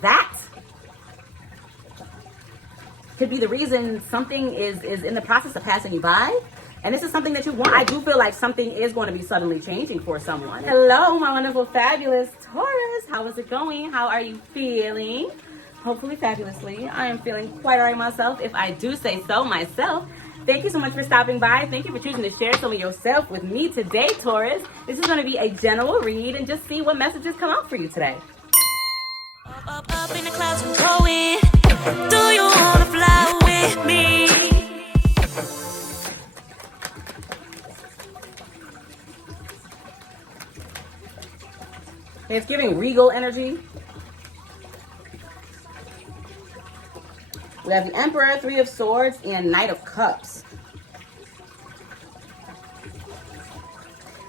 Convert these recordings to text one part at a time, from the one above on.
that could be the reason something is in the process of passing you by. And this is something that you want. I do feel like something is going to be suddenly changing for someone. Hello, my wonderful, fabulous Taurus. How is it going? How are you feeling? Hopefully fabulously. I am feeling quite all right myself, if I do say so myself. Thank you so much for stopping by. Thank you for choosing to share some of yourself with me today, Taurus. This is going to be a general read and just see what messages come out for you today. Up in the clouds and going. Do you want to fly with me? It's giving regal energy. We have the Emperor, Three of Swords, and Knight of Cups.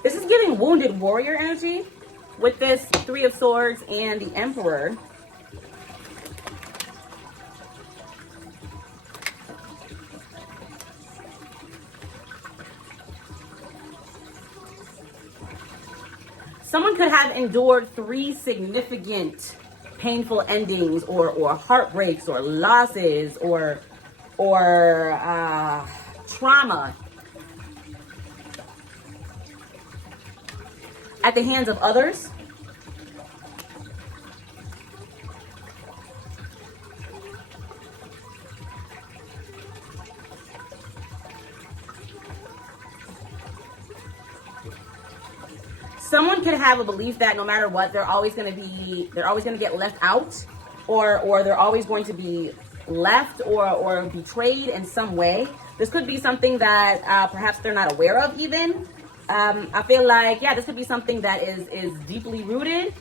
This is giving wounded warrior energy with this Three of Swords and the Emperor. Someone could have endured 3 significant painful endings or heartbreaks or losses or trauma at the hands of others. Someone could have a belief that no matter what, they're always going to get left out, or they're always going to be left or betrayed in some way. This could be something that perhaps they're not aware of even. I feel like, yeah, this could be something that is deeply rooted.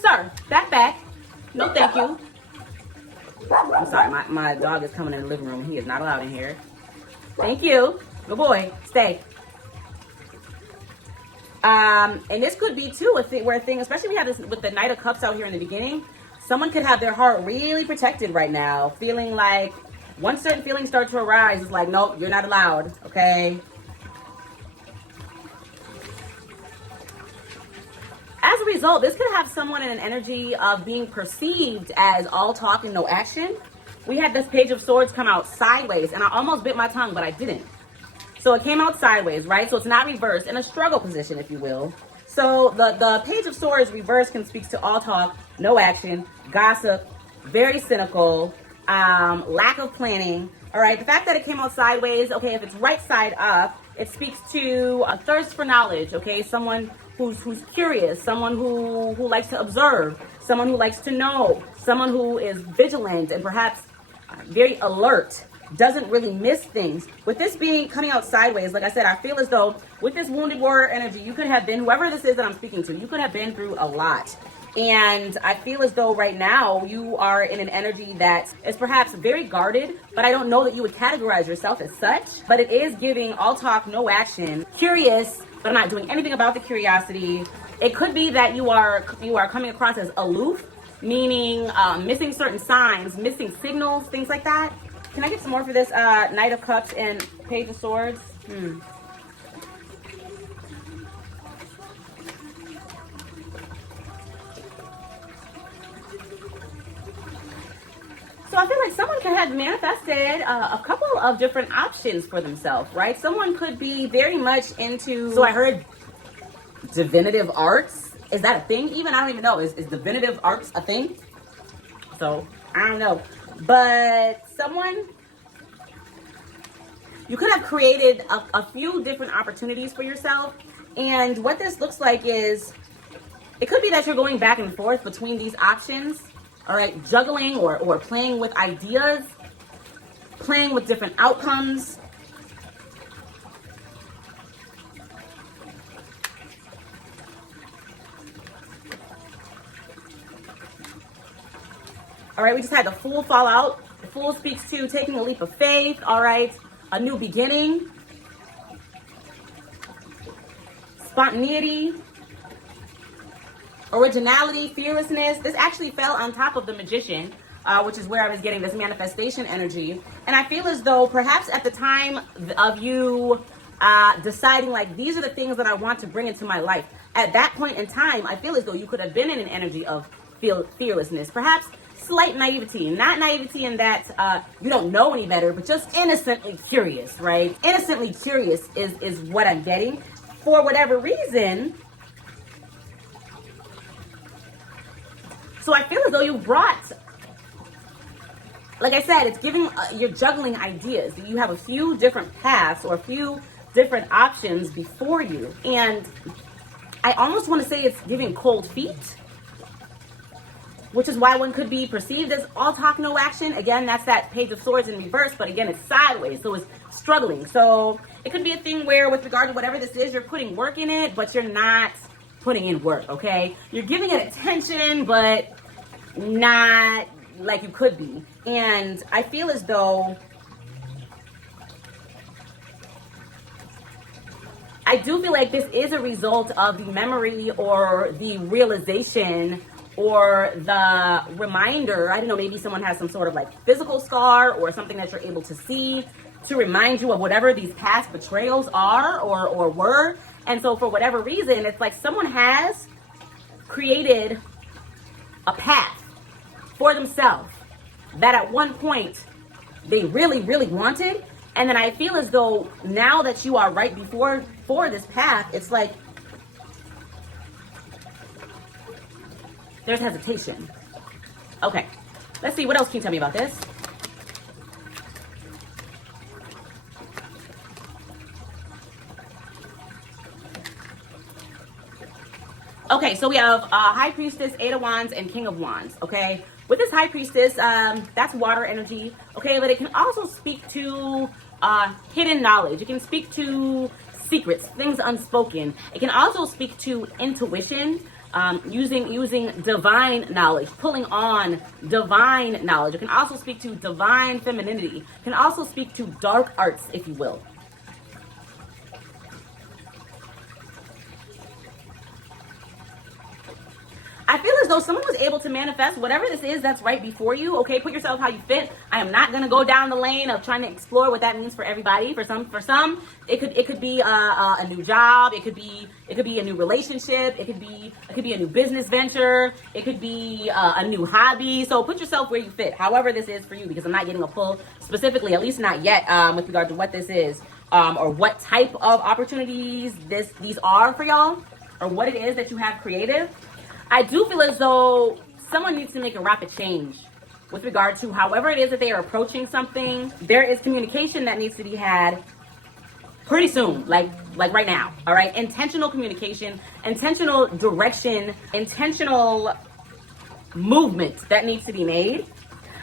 Sir, back. No, thank you. I'm sorry, my dog is coming in the living room. He is not allowed in here. Thank you. Good boy, stay. And this could be too especially we have this with the Knight of Cups out here in the beginning. Someone could have their heart really protected right now, feeling like once certain feelings start to arise, it's like, nope, you're not allowed, okay? As a result, this could have someone in an energy of being perceived as all talk and no action. We had this Page of Swords come out sideways, and I almost bit my tongue, but I didn't. So it came out sideways, right? So it's not reversed, in a struggle position, if you will. So the Page of Swords reversed can speak to all talk, no action, gossip, very cynical, lack of planning. All right, the fact that it came out sideways, okay, if it's right side up, it speaks to a thirst for knowledge, okay? Someone who's curious, someone who likes to observe, someone who likes to know, someone who is vigilant and perhaps very alert, doesn't really miss things. With this being coming out sideways, like I said, I feel as though with this wounded warrior energy, you could have been, whoever this is that I'm speaking to, you could have been through a lot. And I feel as though right now you are in an energy that is perhaps very guarded, but I don't know that you would categorize yourself as such. But it is giving all talk, no action, curious, but I'm not doing anything about the curiosity. It could be that you are coming across as aloof, meaning missing certain signs, missing signals, things like that. Can I get some more for this Knight of Cups and Page of Swords? So I feel like someone could have manifested a couple of different options for themselves, right? Someone could be very much into, so I heard divinative arts. Is that a thing even? I don't even know. Is divinative arts a thing? So I don't know. But someone, you could have created a few different opportunities for yourself. And what this looks like is, it could be that you're going back and forth between these options. All right, juggling or playing with ideas, playing with different outcomes. All right, we just had the Fool fall out. The Fool speaks to taking a leap of faith, all right? A new beginning. Spontaneity. Originality, fearlessness. This actually fell on top of the Magician, which is where I was getting this manifestation energy. And I feel as though perhaps at the time of you deciding, like, these are the things that I want to bring into my life, at that point in time, I feel as though you could have been in an energy of fearlessness, perhaps slight naivety. Not naivety in that you don't know any better, but just innocently curious, right? Innocently curious is what I'm getting. For whatever reason, so I feel as though you brought, like I said, it's giving, you're juggling ideas. You have a few different paths or a few different options before you. And I almost want to say it's giving cold feet, which is why one could be perceived as all talk, no action. Again, that's that Page of Swords in reverse, but again, it's sideways, so it's struggling. So it could be a thing where with regard to whatever this is, you're putting work in it, but you're not putting in work, okay? You're giving it attention, but not like you could be. And I feel as though I do feel like this is a result of the memory or the realization or the reminder. I don't know, maybe someone has some sort of like physical scar or something that you're able to see to remind you of whatever these past betrayals are or were. And so for whatever reason, it's like someone has created a path for themselves that at one point they really, really wanted. And then I feel as though now that you are right before for this path, it's like there's hesitation. Okay, let's see, what else can you tell me about this? Okay, so we have High Priestess, Eight of Wands, and King of Wands, okay? With this High Priestess, that's water energy, okay? But it can also speak to hidden knowledge. It can speak to secrets, things unspoken. It can also speak to intuition, using divine knowledge, pulling on divine knowledge. It can also speak to divine femininity. It can also speak to dark arts, if you will. I feel as though someone was able to manifest whatever this is that's right before you. Okay, put yourself how you fit. I am not gonna go down the lane of trying to explore what that means for everybody. For some, it could be a new job. It could be a new relationship. It could be a new business venture. It could be a new hobby. So put yourself where you fit. However this is for you, because I'm not getting a pull specifically, at least not yet, with regard to what this is or what type of opportunities these are for y'all, or what it is that you have creative. I do feel as though someone needs to make a rapid change with regard to however it is that they are approaching something. There is communication that needs to be had pretty soon, like right now, all right? Intentional communication, intentional direction, intentional movement that needs to be made.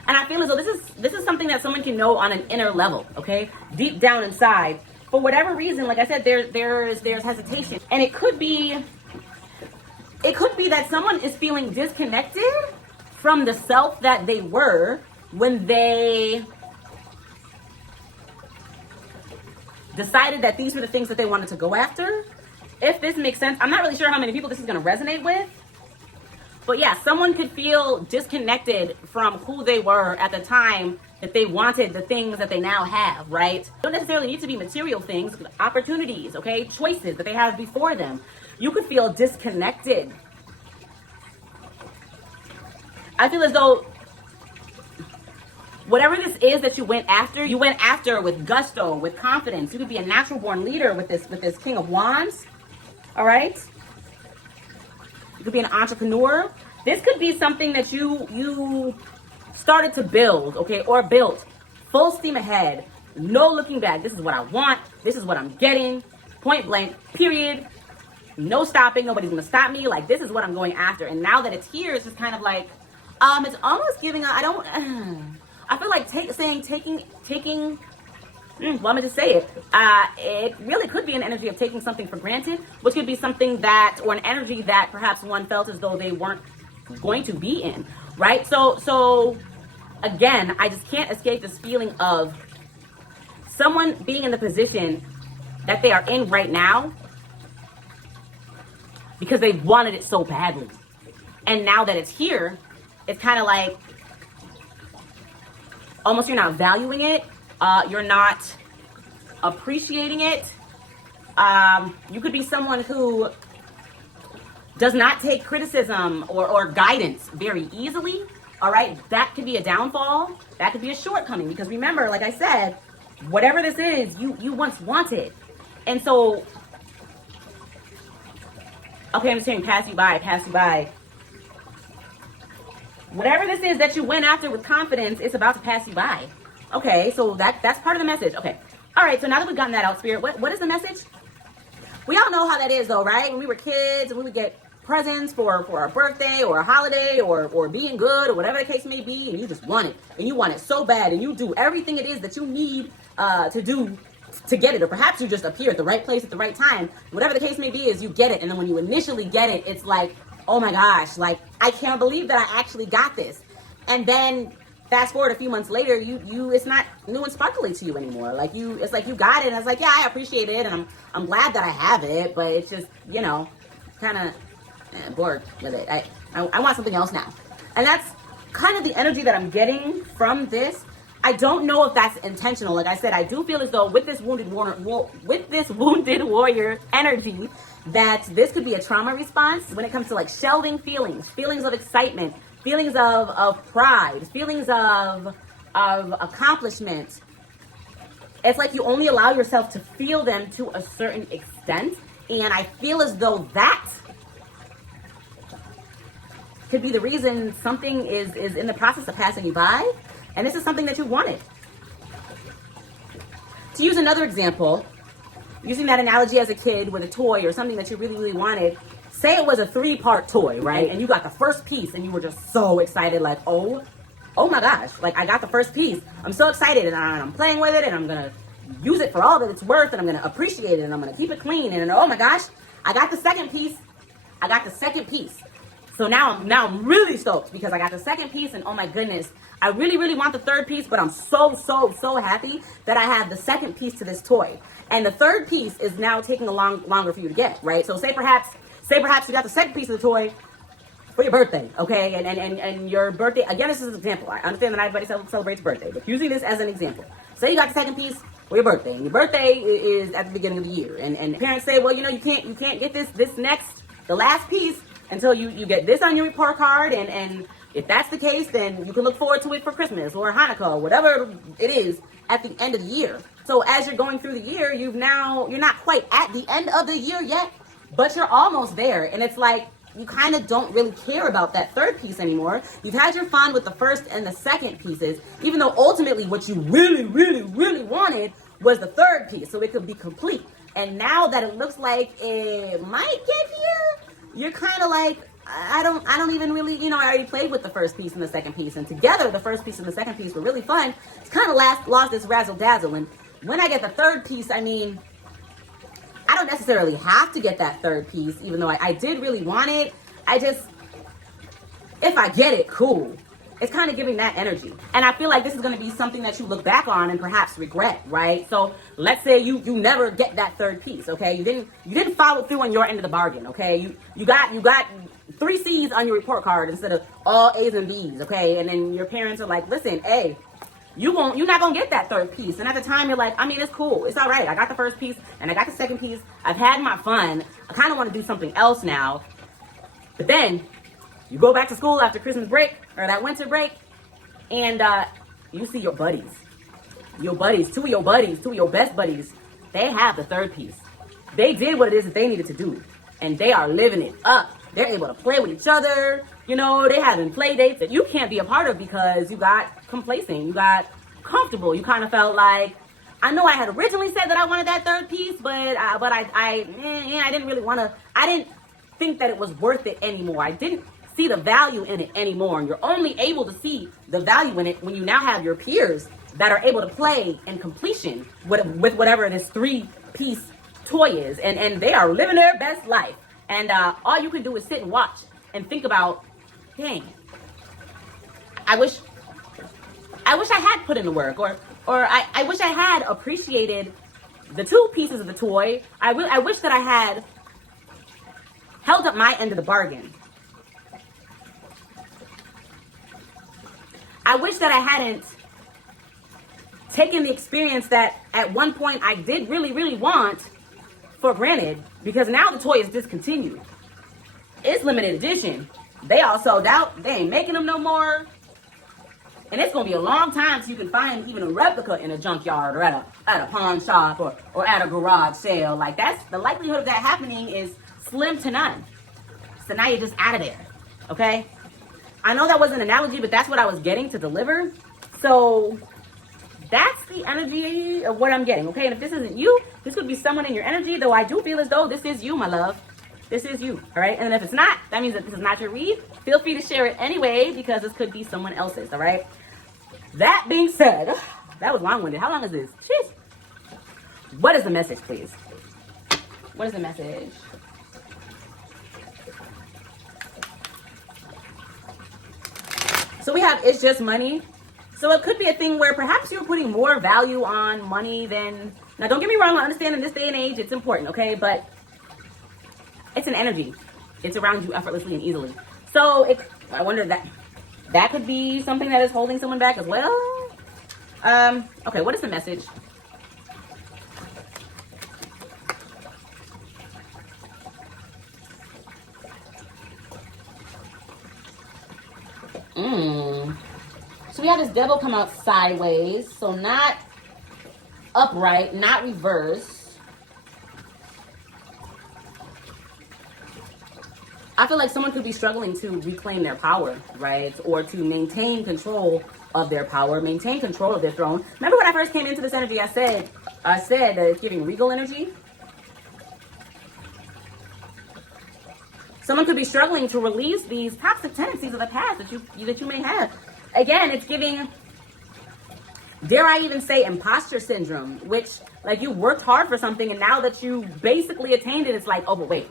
And I feel as though this is something that someone can know on an inner level, okay? Deep down inside. For whatever reason, like I said, there's hesitation. And it could be that someone is feeling disconnected from the self that they were when they decided that these were the things that they wanted to go after. If this makes sense, I'm not really sure how many people this is going to resonate with. But yeah, someone could feel disconnected from who they were at the time that they wanted the things that they now have, right? Don't necessarily need to be material things, but opportunities, okay? Choices that they have before them. You could feel disconnected. I feel as though whatever this is that you went after with gusto, with confidence. You could be a natural born leader with this King of Wands, all right? You could be an entrepreneur. This could be something that you started to build, okay, or built full steam ahead, no looking back. This is what I want. This is what I'm getting. Point blank, period. No stopping. Nobody's gonna stop me. Like, this is what I'm going after. And now that it's here, it's just kind of like, it's almost giving. I feel like taking. Well, I'm gonna just say it. It really could be an energy of taking something for granted, which could be something that, or an energy that perhaps one felt as though they weren't going to be in, right? So again, I just can't escape this feeling of someone being in the position that they are in right now because they wanted it so badly. And now that it's here, it's kind of like almost you're not valuing it. You're not appreciating it. You could be someone who does not take criticism or guidance very easily, all right, that could be a downfall. That could be a shortcoming. Because remember, like I said, whatever this is, you once wanted. And so, okay, I'm just saying pass you by, pass you by. Whatever this is that you went after with confidence, it's about to pass you by. Okay, so that's part of the message. Okay. All right, so now that we've gotten that out, Spirit, what is the message? We all know how that is, though, right? When we were kids and we would get presents for our birthday or a holiday or being good or whatever the case may be, and you just want it. And you want it so bad, and you do everything it is that you need to do to get it. Or perhaps you just appear at the right place at the right time. Whatever the case may be is you get it. And then when you initially get it, it's like, oh my gosh, like, I can't believe that I actually got this. And then fast forward a few months later, you it's not new and sparkly to you anymore. Like it's like you got it, and it's like, yeah, I appreciate it, and I'm glad that I have it, but it's just, you know, kind of bored with it. I want something else now. And that's kind of the energy that I'm getting from this. I don't know if that's intentional. Like I said, I do feel as though with this wounded warrior energy, that this could be a trauma response when it comes to like shelving feelings of excitement, feelings of pride, feelings of accomplishment. It's like you only allow yourself to feel them to a certain extent. And I feel as though that could be the reason something is in the process of passing you by. And this is something that you wanted. To use another example, using that analogy as a kid with a toy or something that you really, really wanted, say it was a 3-part toy, right? And you got the first piece and you were just so excited, like, oh my gosh, like I got the first piece. I'm so excited and I'm playing with it and I'm going to use it for all that it's worth and I'm going to appreciate it and I'm going to keep it clean. And oh my gosh, I got the second piece. So now I'm really stoked because I got the second piece and oh my goodness, I really, really want the third piece, but I'm so happy that I have the second piece to this toy. And the third piece is now taking longer for you to get, right? So say perhaps you got the second piece of the toy for your birthday, okay? And your birthday, again, this is an example. I understand that not everybody celebrates birthday, but using this as an example. Say you got the second piece for your birthday, and your birthday is at the beginning of the year. And parents say, well, you know, you can't get the last piece until you get this on your report card, and if that's the case, then you can look forward to it for Christmas or Hanukkah or whatever it is at the end of the year. So as you're going through the year, you're not quite at the end of the year yet, but you're almost there. And it's like, you kind of don't really care about that third piece anymore. You've had your fun with the first and the second pieces, even though ultimately what you really, really, really wanted was the third piece, so it could be complete. And now that it looks like it might get here, you're kind of like, I don't even really, you know, I already played with the first piece and the second piece, and together the first piece and the second piece were really fun. It's kind of lost its razzle dazzle. And when I get the third piece, I mean, I don't necessarily have to get that third piece, even though I did really want it. If I get it, cool. It's kind of giving that energy. And I feel like this is going to be something that you look back on and perhaps regret, right? So let's say you never get that third piece, okay? You didn't follow through on your end of the bargain, okay? You got 3 C's on your report card instead of all A's and B's, okay? And then your parents are like, listen, hey, you're not gonna get that third piece. And at the time you're like, I mean, it's cool, it's all right. I got the first piece and I got the second piece. I've had my fun. I kind of want to do something else now. But then you go back to school after Christmas break or that winter break, and you see your buddies, 2 of your best buddies, they have the third piece. They did what it is that they needed to do, and they are living it up. They're able to play with each other. You know, they having play dates that you can't be a part of because you got complacent, you got comfortable. You kind of felt like, I know I had originally said that I wanted that third piece, but I didn't really want to. I didn't think that it was worth it anymore. I didn't see the value in it anymore. And you're only able to see the value in it when you now have your peers that are able to play in completion with whatever this 3-piece toy is, and they are living their best life. And all you can do is sit and watch and think about, dang, I wish I had put in the work, or I wish I had appreciated the 2 pieces of the toy. I wish that I had held up my end of the bargain. I wish that I hadn't taken the experience that at one point I did really, really want for granted, because now the toy is discontinued. It's limited edition. They all sold out. They ain't making them no more. And it's gonna be a long time till you can find even a replica in a junkyard or at a pawn shop or at a garage sale. Like, that's the likelihood of that happening is slim to none. So now you're just out of there. Okay? I know that was an analogy, but that's what I was getting to deliver. So that's the energy of what I'm getting. Okay? And if this isn't you, this could be someone in your energy, though I do feel as though this is you, my love. This is you, all right? And if it's not, that means that this is not your read. Feel free to share it anyway, because this could be someone else's, all right? That being said, that was long-winded. How long is this? Jeez. What is the message, please? What is the message? So we have it's just money. So it could be a thing where perhaps you're putting more value on money than... Now, don't get me wrong. I understand in this day and age, it's important, okay? But it's an energy. It's around you effortlessly and easily. So I wonder that could be something that is holding someone back as well. Okay, what is the message? So we have this devil come out sideways. So not upright, not reverse. I feel like someone could be struggling to reclaim their power, right? Or to maintain control of their power, maintain control of their throne. Remember when I first came into this energy, I said that it's giving regal energy. Someone could be struggling to release these toxic tendencies of the past that you may have. Again, it's giving, dare I even say, imposter syndrome, which, like, you worked hard for something and now that you basically attained it, it's like, oh, but wait.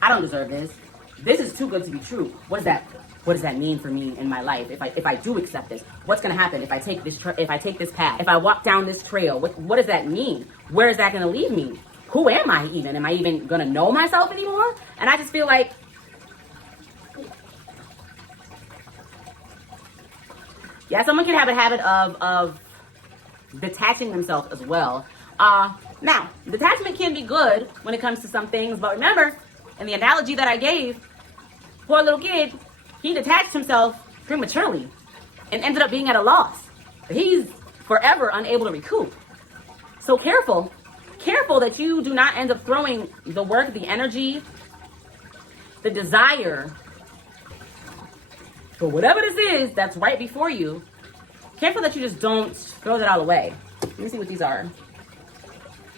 I don't deserve this. This is too good to be true. What does that mean for me in my life? If I do accept this, what's gonna happen if I take this path? If I walk down this trail, what does that mean? Where is that gonna leave me? Who am I even? Am I even gonna know myself anymore? And I just feel like, yeah, someone can have a habit of detaching themselves as well. Now, detachment can be good when it comes to some things, but remember, in the analogy that I gave, poor little kid, he detached himself prematurely and ended up being at a loss. He's forever unable to recoup. So careful that you do not end up throwing the work, the energy, the desire for whatever this is that's right before you. Careful that you just don't throw that all away. Let me see what these are.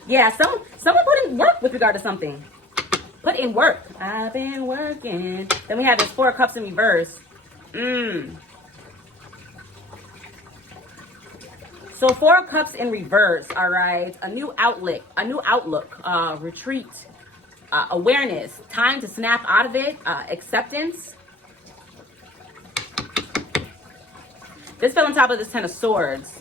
Yeah, someone put in work with regard to something. Put in work. I've been working. Then we have this 4 of Cups in reverse. So 4 of Cups in reverse, all right. A new outlook, retreat, awareness, time to snap out of it, acceptance. This fell on top of this 10 of Swords.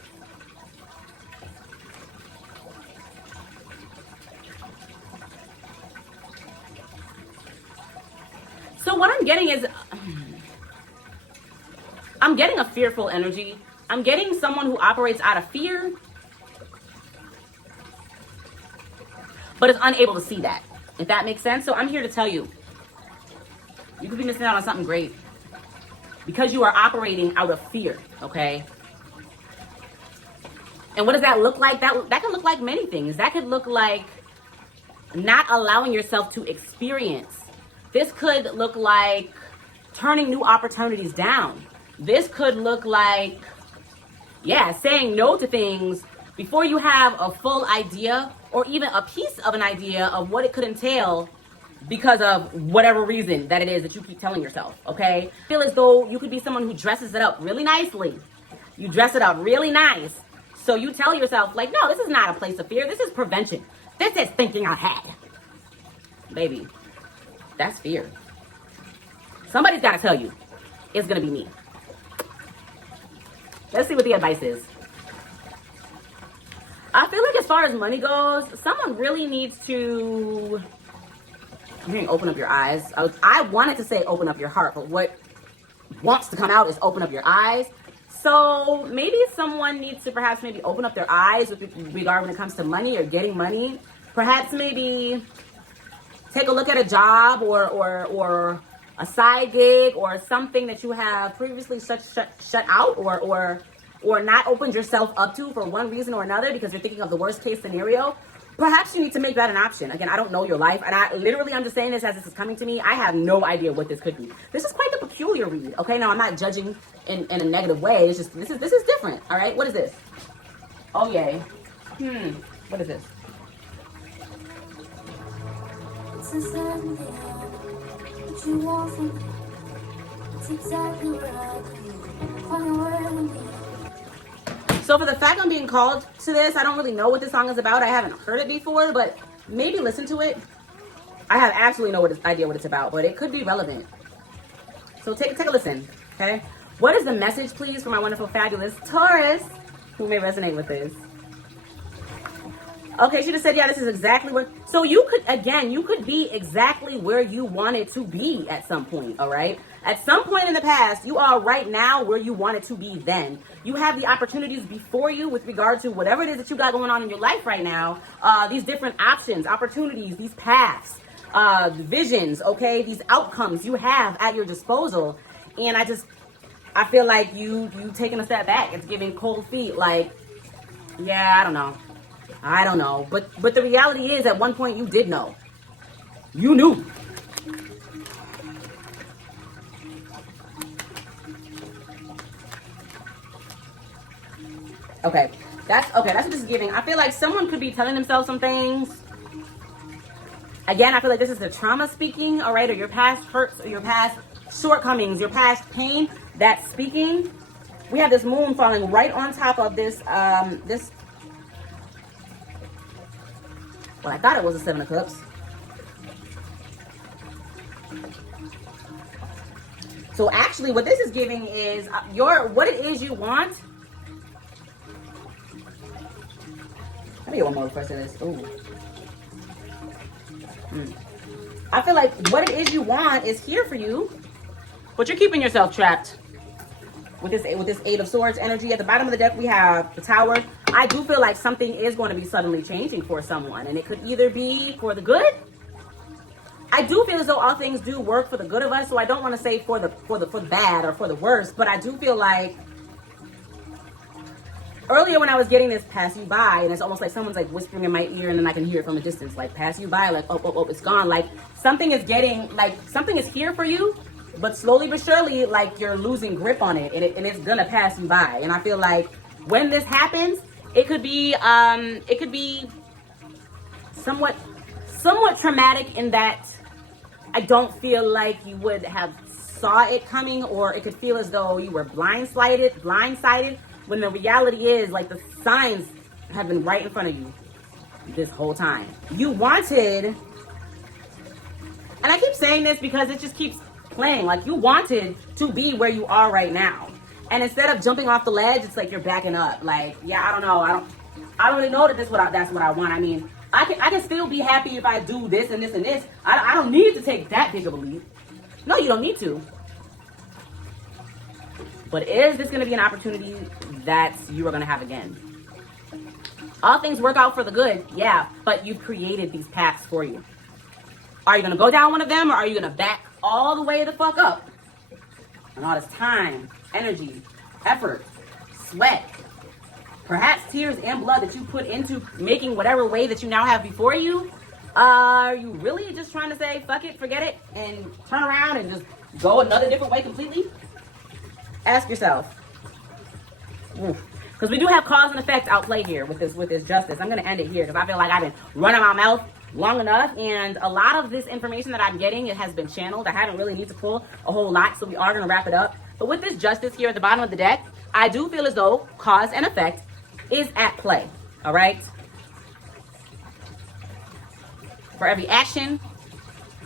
So what I'm getting is, I'm getting a fearful energy. I'm getting someone who operates out of fear, but is unable to see that, if that makes sense. So I'm here to tell you, you could be missing out on something great because you are operating out of fear, okay? And what does that look like? That can look like many things. That could look like not allowing yourself to experience. This could look like turning new opportunities down. This could look like, yeah, saying no to things before you have a full idea or even a piece of an idea of what it could entail because of whatever reason that it is that you keep telling yourself, okay? I feel as though you could be someone who dresses it up really nicely. You dress it up really nice. So you tell yourself, like, no, this is not a place of fear. This is prevention. This is thinking ahead. Baby, that's fear. Somebody's got to tell you it's going to be me. Let's see what the advice is. I feel like as far as money goes, someone really needs to... I'm hearing open up your eyes. I wanted to say open up your heart, but what wants to come out is open up your eyes. So maybe someone needs to perhaps maybe open up their eyes with regard when it comes to money or getting money. Perhaps maybe take a look at a job or a side gig or something that you have previously shut out or not opened yourself up to for one reason or another because you're thinking of the worst case scenario, perhaps you need to make that an option. Again, I don't know your life, and I'm just saying this as this is coming to me. I have no idea what this could be. This is quite the peculiar read, okay? Now, I'm not judging in a negative way. It's just, this is different, all right? What is this? Oh, yay. What is this? It's exactly what you want from me. It's exactly what I need. Find a word in me. So for the fact I'm being called to this, I don't really know what this song is about. I haven't heard it before, but maybe listen to it. I have absolutely no idea what it's about, but it could be relevant. So take a listen, okay? What is the message, please, for my wonderful, fabulous Taurus who may resonate with this? Okay, she just said, yeah, this is exactly what... So you could be exactly where you wanted to be at some point, all right? At some point in the past, you are right now where you wanted to be then. You have the opportunities before you with regard to whatever it is that you got going on in your life right now. These different options, opportunities, these paths, visions, okay? These outcomes you have at your disposal. And I feel like you taking a step back. It's giving cold feet, like, yeah, I don't know. But the reality is, at one point you did know. You knew. Okay, that's what this is giving. I feel like someone could be telling themselves some things. Again, I feel like this is the trauma speaking, all right, or your past hurts, or your past shortcomings, your past pain that's speaking. We have this moon falling right on top of this, well, I thought it was a 7 of Cups. So actually, what this is giving is what it is you want. Let me get one more first of this. Ooh. I feel like what it is you want is here for you, but you're keeping yourself trapped. With this 8 of Swords energy, at the bottom of the deck, we have the Tower. I do feel like something is going to be suddenly changing for someone, and it could either be for the good. I do feel as though all things do work for the good of us, so I don't want to say for the bad or for the worst, but I do feel like earlier when I was getting this pass you by, and it's almost like someone's like whispering in my ear, and then I can hear it from a distance, like pass you by, like oh, it's gone. Like something is here for you, but slowly but surely, like you're losing grip on it, and it's gonna pass you by. And I feel like when this happens, it could be somewhat traumatic in that I don't feel like you would have saw it coming, or it could feel as though you were blindsided, when the reality is, like, the signs have been right in front of you this whole time. You wanted, and I keep saying this because it just keeps playing, like you wanted to be where you are right now, and instead of jumping off the ledge, it's like you're backing up. Like, yeah, I don't know, I don't really know that that's what I want. I mean, I can still be happy if I do this and this and this. I don't need to take that big of a leap. No, you don't need to. But is this going to be an opportunity that you are going to have again? All things work out for the good, yeah, but you've created these paths for you. Are you going to go down one of them, or are you going to back all the way the fuck up? And all this time, energy, effort, sweat, perhaps tears and blood that you put into making whatever way that you now have before you, are you really just trying to say, fuck it, forget it, and turn around and just go another different way completely? Ask yourself. Because we do have cause and effect outplay here with this justice. I'm going to end it here because I feel like I've been running my mouth long enough, and a lot of this information that I'm getting, it has been channeled. I haven't really need to pull a whole lot, so we are going to wrap it up. But with this justice here at the bottom of the deck, I do feel as though cause and effect is at play. All right? For every action,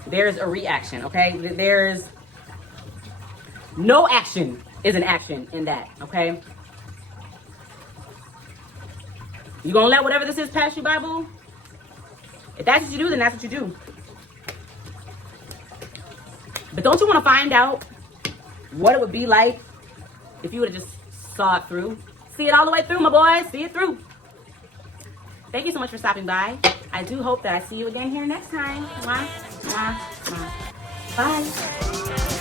there's a reaction, okay? There's no action is an action in that, okay? You gonna let whatever this is pass you by, boo? If that's what you do, then that's what you do. But don't you want to find out what it would be like if you would have just saw it through? See it all the way through, my boy. See it through. Thank you so much for stopping by. I do hope that I see you again here next time. Mwah. Mwah, mwah. Bye.